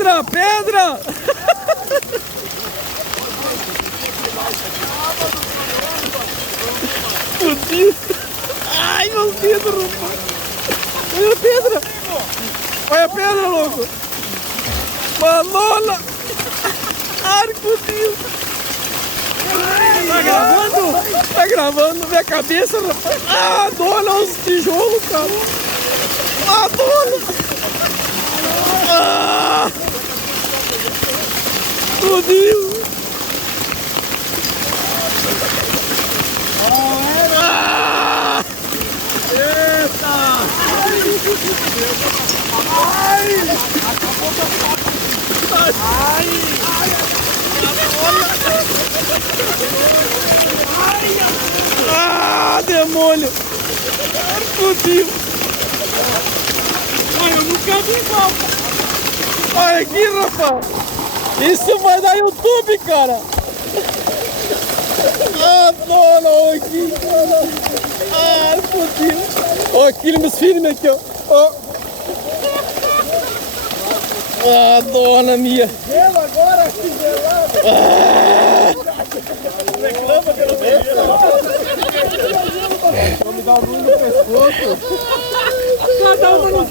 Pedra, pedra! Fudeu! Ai, meu Pedro! Olha a pedra! Olha a pedra, louco! Manola! Ai, fudeu! Tá gravando? Tá gravando minha cabeça, rapaz! Ah, dona, os tijolos, cara! Ah, dona! Ah! Fudeu! Ah! Eita! Ai! Ah, demônio! Fudeu! Ai, eu nunca vi igual! Olha aqui, rapaz! Isso vai dar YouTube, cara! Ah, dona, olha aqui, cara! Ah, fudeu! Olha aqui, meus filhos aqui, ó! Oh. Ah, dona minha! Gelo agora, que gelado! Ah. Reclama que eu não tenho gelo! Vou me dar um no pescoço! Cada uma no...